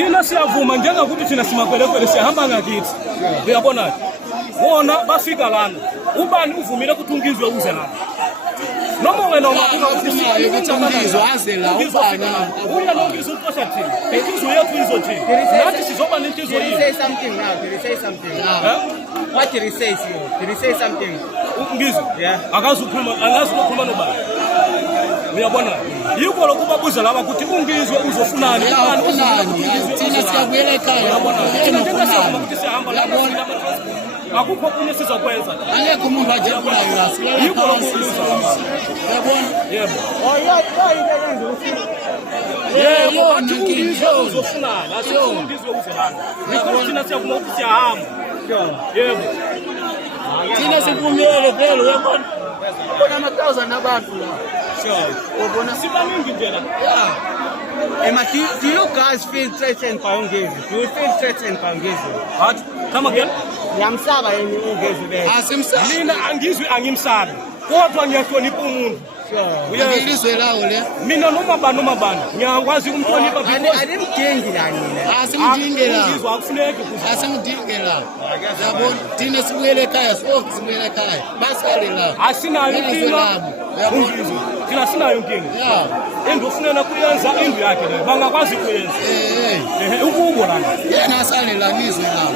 thina siyavuma njengokuthi thina simakwelekwele siyahamba ngakithi. Uyabona wona bafika lana ubani uvumile ukuthi ungizwe uze lana noma wena ungafuna ukuthi ungizwe aze la ubani uya nongizwe uqosha thina inhliziyo yethu izothini nathi sizoba nenhliziyo yini. Say something now. Did he say something? What did he say to you? Did he say something? Ngizwe akazi ukukhuluma nobani. Uyabona yiko lokubabuza laba ukuthi ungizwe uzofunani thina sikabuyela ekhaya uyabona ukuthi sihamba la akukho kunye sizokwenza angekho umuntu ajabulayo la yiko lokubuza uyabona yebo yebo ungizwe uzofunani asizwe uze lana yiko thina siyavuma ukuthi siyahamba yebo thina sivumele vele uyabona bona ama-1000 abantu la ubona sibaningi nje la Emma, do you guys feel threatened by Ungezi? Do you feel threatened by Ungezi? What? Come again? Ngiyamsaba yini Ungezi le? asimsabi Mina angizwi angimsabi kodwa ngiyahlonipha umuntu. Uyelizwe lawo le Mina noma bani ngiyakwazi umhlonipha because Adimdingi la nina. asimdinge la ngizwa akufuneki asimdinge la yabona thina sibuyele ekhaya sibuyele ekhaya basale la asinayo inkinga ungizwe thina sinayo inkinga into ofunela kuyenza indlu yakhe le bangakwazi kuyenza ukubo lana yena asale la nizwe lawo